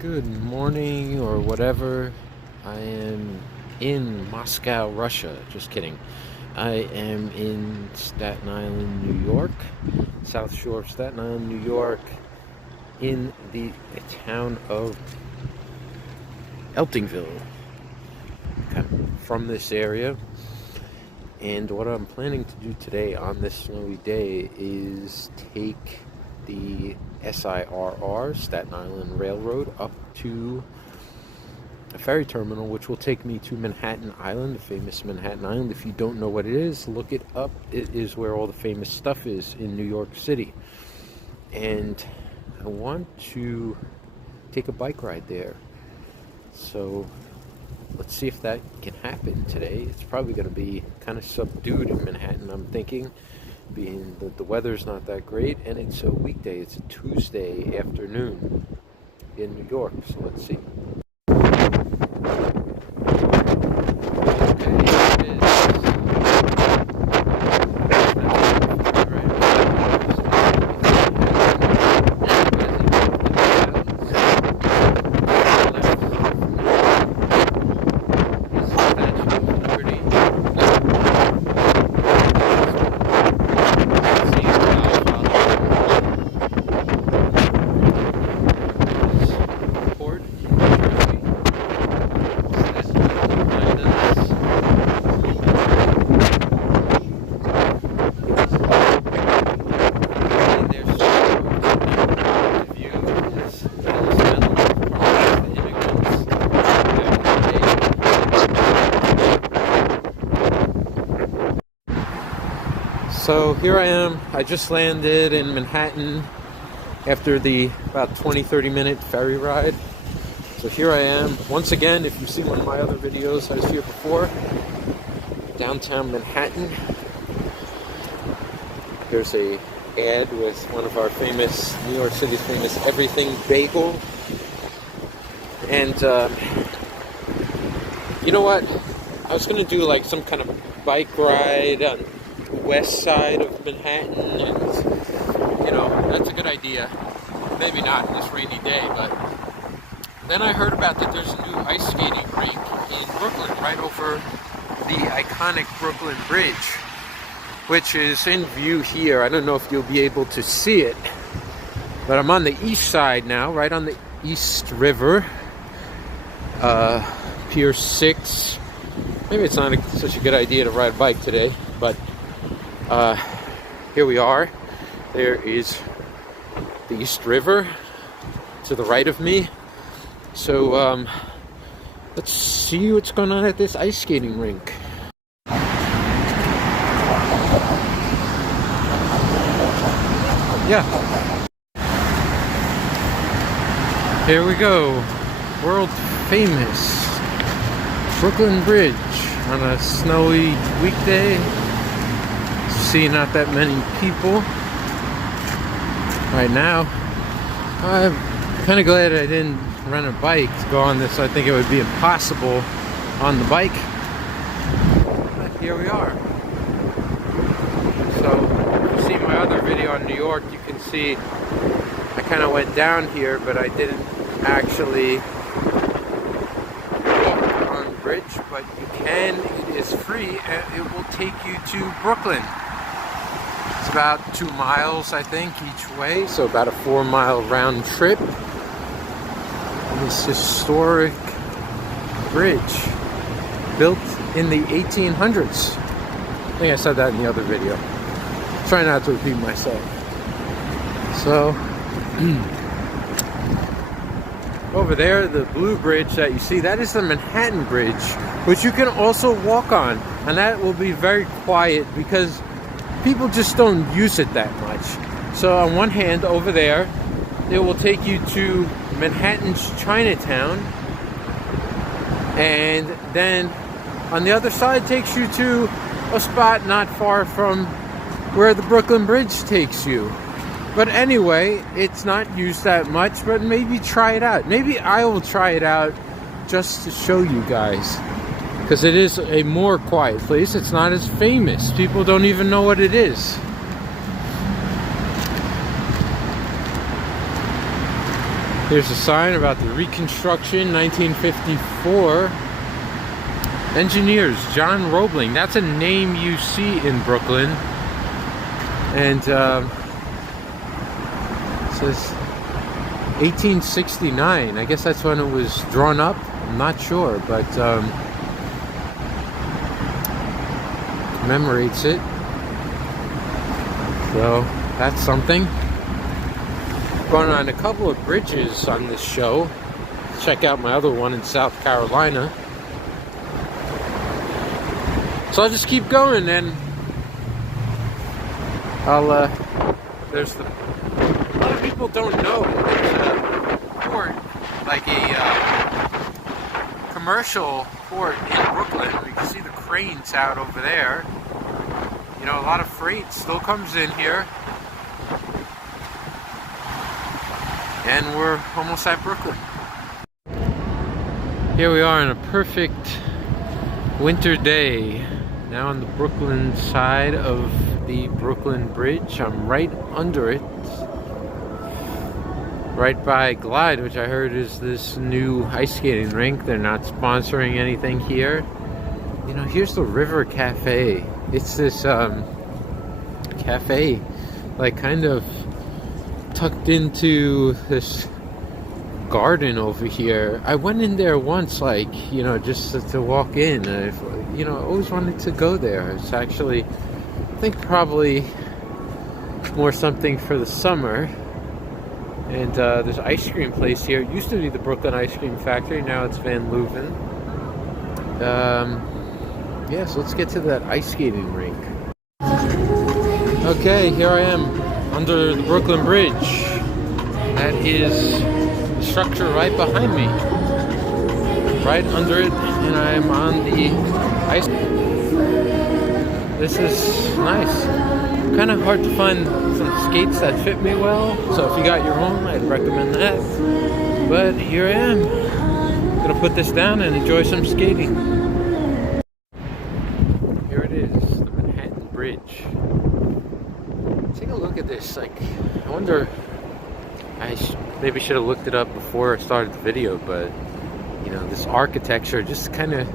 Good morning or whatever. I am in Moscow, Russia. Just kidding. I am in Staten Island, New York, South Shore of Staten Island, New York, in the town of Eltingville. From this area. And what I'm planning to do today on this snowy day is take the SIRR, Staten Island Railroad, up to a ferry terminal, which will take me to Manhattan Island, the famous Manhattan Island. If you don't know what it is, look it up. It is where all the famous stuff is in New York City. And I want to take a bike ride there. So let's see if that can happen today. It's probably going to be kind of subdued in Manhattan, I'm thinking, being that the weather's not that great, and it's a weekday. It's a Tuesday afternoon in New York, so let's see. So here I am. I just landed in Manhattan after the about 20-30 minute ferry ride. So here I am once again. If you've seen one of my other videos, I was here before, downtown Manhattan. There's a ad with one of our famous, New York City's famous everything bagel. And you know what? I was gonna do like some kind of bike ride on west side of Manhattan, and you know, that's a good idea. Maybe not on this rainy day, but then I heard about that there's a new ice skating rink in Brooklyn, right over the iconic Brooklyn Bridge, which is in view here. I don't know if you'll be able to see it, but I'm on the east side now, right on the East River, Pier 6. Maybe it's not such a good idea to ride a bike today, but here we are. There is the East River to the right of me. So let's see what's going on at this ice skating rink. Yeah. Here we go. World famous Brooklyn Bridge on a snowy weekday. See, not that many people right now. I'm kind of glad I didn't rent a bike to go on this. I think it would be impossible on the bike. But here we are. So, if you see my other video on New York, you can see I kind of went down here, but I didn't actually walk on the bridge. But you can. It is free, and it will take you to Brooklyn. It's about 2 miles, I think, each way, so about a 4-mile round trip. This historic bridge, built in the 1800s. I think I said that in the other video. Try not to repeat myself. So, over there, the blue bridge that you see, that is the Manhattan Bridge, which you can also walk on, and that will be very quiet because people just don't use it that much. So on one hand, over there, it will take you to Manhattan's Chinatown, and then on the other side takes you to a spot not far from where the Brooklyn Bridge takes you. But anyway, it's not used that much, but maybe try it out. Maybe I will try it out just to show you guys, because it is a more quiet place. It's not as famous. People don't even know what it is. Here's a sign about the reconstruction, 1954. Engineers, John Roebling. That's a name you see in Brooklyn. And it says 1869. I guess that's when it was drawn up. I'm not sure, but commemorates it. So that's something. Going on a couple of bridges on this show. Check out my other one in South Carolina. So I'll just keep going, and there's a lot of people don't know there's a port, like a commercial port in Brooklyn. You can see the cranes out over there. You know, a lot of freight still comes in here. And we're almost at Brooklyn. Here we are on a perfect winter day. Now on the Brooklyn side of the Brooklyn Bridge. I'm right under it. Right by Glide, which I heard is this new ice skating rink. They're not sponsoring anything here. You know, here's the River Cafe. It's this cafe, like kind of tucked into this garden over here. I went in there once, like, you know, just to walk in. You know, I always wanted to go there. It's actually, I think, probably more something for the summer. And there's an ice cream place here. It used to be the Brooklyn Ice Cream Factory. Now it's Van Leuven. Yeah, so let's get to that ice skating rink. Okay, here I am under the Brooklyn Bridge. That is the structure right behind me. Right under it, and I'm on the ice. This is nice. Kind of hard to find some skates that fit me well, so if you got your own, I'd recommend that. But here I am. Gonna put this down and enjoy some skating. Here it is, the Manhattan Bridge. Take a look at this. Like, I wonder, I maybe should have looked it up before I started the video, but you know, this architecture just kind of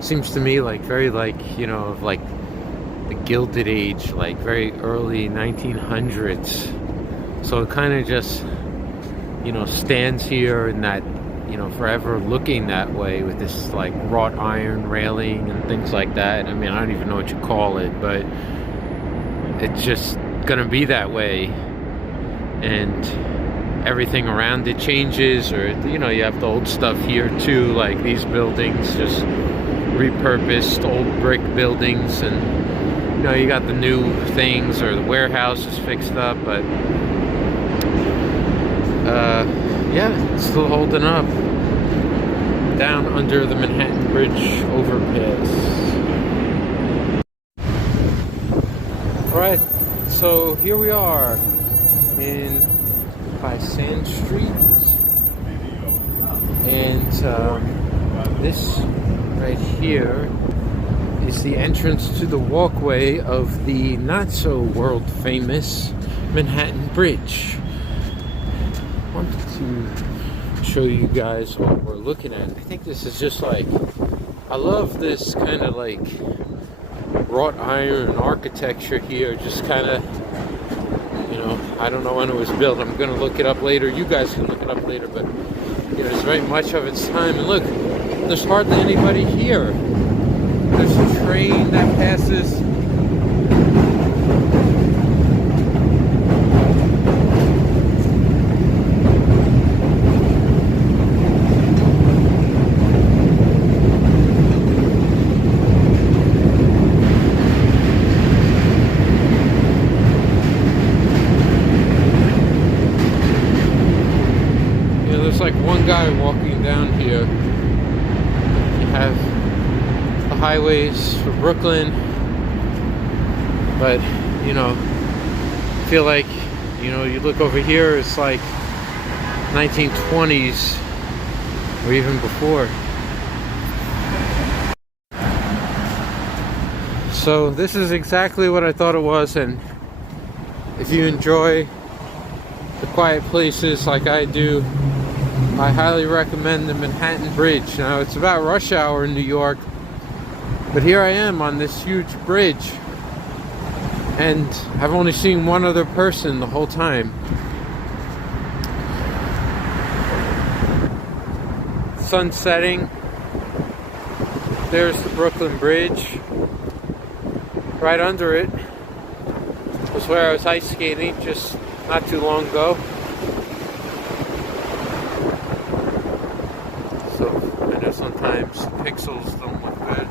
seems to me like very, like, you know, like the Gilded Age, like very early 1900s. So it kind of just, you know, stands here in that, you know, forever looking that way with this like wrought iron railing and things like that. I mean, I don't even know what you call it, but it's just gonna be that way. And everything around it changes, or, you know, you have the old stuff here too, like these buildings, just repurposed old brick buildings, and you know, you got the new things, or the warehouse is fixed up, but yeah, it's still holding up down under the Manhattan Bridge overpass. Alright, so here we are by Sand Street, and this right here is the entrance to the walkway of the not so world famous Manhattan Bridge. I wanted to show you guys what we're looking at. I think this is just like, I love this kind of like wrought iron architecture here, just kind of, you know, I don't know when it was built. I'm going to look it up later. You guys can look it up later, but you know, it's very much of its time. And look, there's hardly anybody here. There's a train that passes. Like one guy walking down here. You have the highways for Brooklyn, but you know, I feel like, you know, you look over here, it's like 1920s or even before. So this is exactly what I thought it was, and if you enjoy the quiet places like I do, I highly recommend the Manhattan Bridge. Now, it's about rush hour in New York, but here I am on this huge bridge, and I've only seen one other person the whole time. Sun setting. There's the Brooklyn Bridge. Right under it was where I was ice skating just not too long ago. So I know sometimes the pixels don't look good.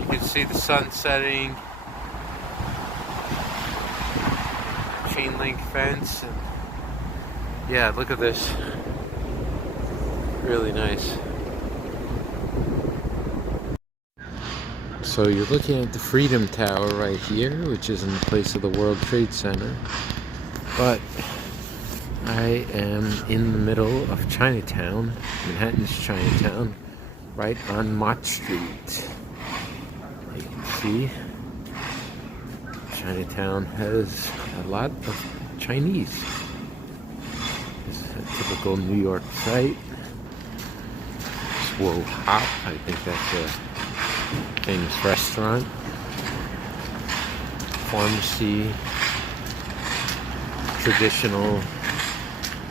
You can see the sun setting, chain link fence, and yeah, look at this. Really nice. So you're looking at the Freedom Tower right here, which is in the place of the World Trade Center. But I am in the middle of Chinatown, Manhattan's Chinatown, right on Mott Street. You can see Chinatown has a lot of Chinese. It's a typical New York site. Whoa Hop, I think that's a famous restaurant. Pharmacy, traditional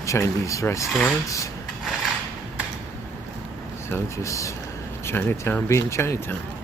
Chinese restaurants. So just Chinatown being Chinatown.